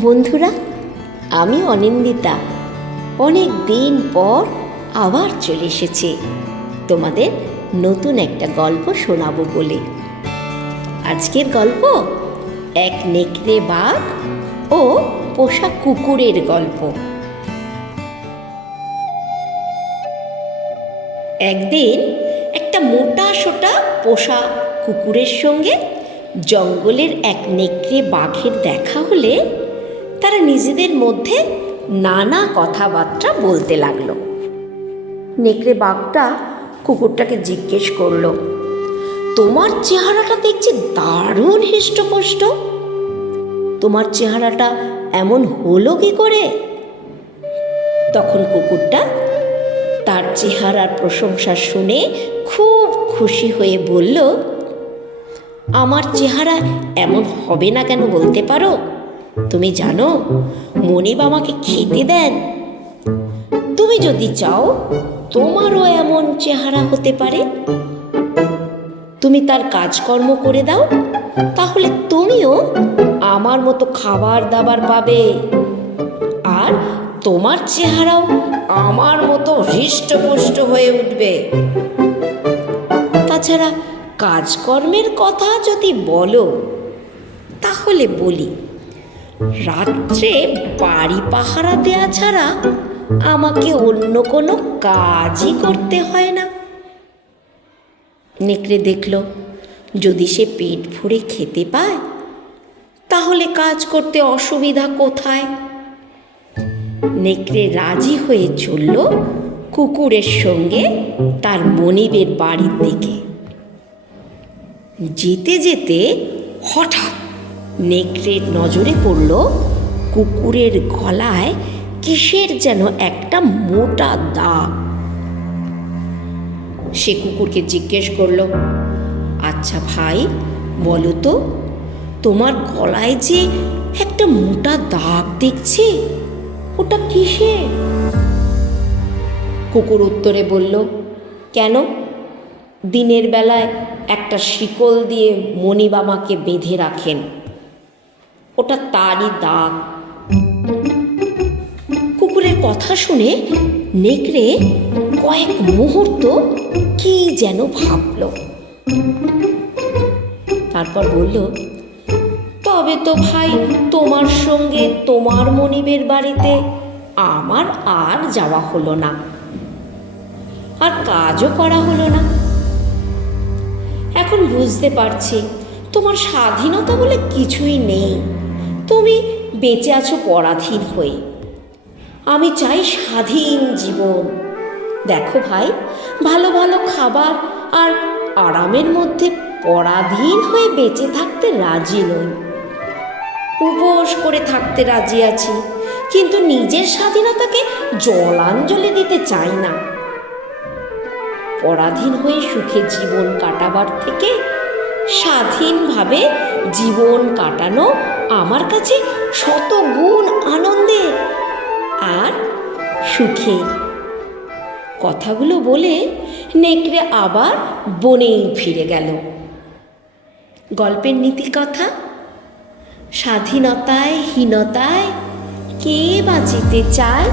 বন্ধুরা, আমি অনিন্দিতা অনেক দিন পর আবার চলে এসেছি তোমাদের নতুন একটা গল্প শোনাবো বলে। আজকের গল্প এক নেকড়ে বাঘ ও পোষা কুকুরের গল্প। একদিন একটা মোটা সোটা পোষা কুকুরের সঙ্গে জঙ্গলের এক নেকড়ে বাঘের দেখা হলে তারা নিজেদের মধ্যে নানা কথাবার্তা বলতে লাগলো। নেকড়ে বাঘটা কুকুরটাকে জিজ্ঞেস করলো, তোমার চেহারাটা দেখছি দারুণ হৃষ্টপুষ্ট, তোমার চেহারাটা এমন হলো কি করে? তখন কুকুরটা তার চেহারার প্রশংসা শুনে খুব খুশি হয়ে বলল, আমার চেহারা এমন হবে না কেন বলতে পারো? তুমি জানো মনিব আমাকে খেতে দেন, তুমি যদি চাও তোমারও এমন চেহারা হতে পারে। তুমি তার কাজকর্ম করে দাও, তাহলে তুমিও আমার মতো খাবার দাবার পাবে, আর তোমার চেহারাও আমার মতো হৃষ্টপুষ্ট হয়ে উঠবে। তাছাড়া কাজকর্মের কথা যদি বলো তাহলে বলি, রাত্রে বাড়ি পাহারা দেয়া ছাড়া আমাকে অন্য কোনো কাজই করতে হয় না। নেকড়ে দেখল যদি সে পেট ভরে খেতে পায় তাহলে কাজ করতে অসুবিধা কোথায়। নেকড়ে রাজি হয়ে চলল কুকুরের সঙ্গে তার মনিবের বাড়ির দিকে। যেতে যেতে হঠাৎ নেকড়ের নজরে পড়ল কুকুরের গলায় কিসের যেন একটা মোটা দাগ। সে কুকুরকে জিজ্ঞেস করলো, আচ্ছা ভাই বলো তো, তোমার গলায় যে একটা মোটা দাগ দেখছি, ওটা কিসের? কুকুর উত্তরে বলল, কেন? দিনের বেলায় একটা শিকল দিয়ে মনিব আমাকে বেঁধে রাখেন, ওটা তারই দাগ। কুকুরের কথা শুনে নেকড়ে কয়েক মুহূর্ত কি যেন ভাবল, তারপর বলল, তবে তো ভাই তোমার সঙ্গে তোমার মনিবের বাড়িতে আমার আর যাওয়া হলো না, আর কাজও করা হলো না। এখন বুঝতে পারছি তোমার স্বাধীনতা বলে কিছুই নেই, তুমি বেঁচে আছো পরাধীন হয়ে। আমি চাই স্বাধীন জীবন। দেখো ভাই, ভালো ভালো খাবার আর আরামের মধ্যে পরাধীন হয়ে বেঁচে থাকতে রাজি নই। উপোস করে থাকতে রাজি আছি, কিন্তু নিজের স্বাধীনতাকে জলাঞ্জলি দিতে চাই না। পরাধীন হয়ে সুখে জীবন কাটাবার থেকে স্বাধীনভাবে জীবন কাটানো আমার কাছে শত গুণ আনন্দে আর সুখে। কথাগুলো বলে নেকড়ে আবার বনেই ফিরে গেল। গল্পের নীতি কথা, স্বাধীনতায় হীনতায় কে বাঁচিতে চায়?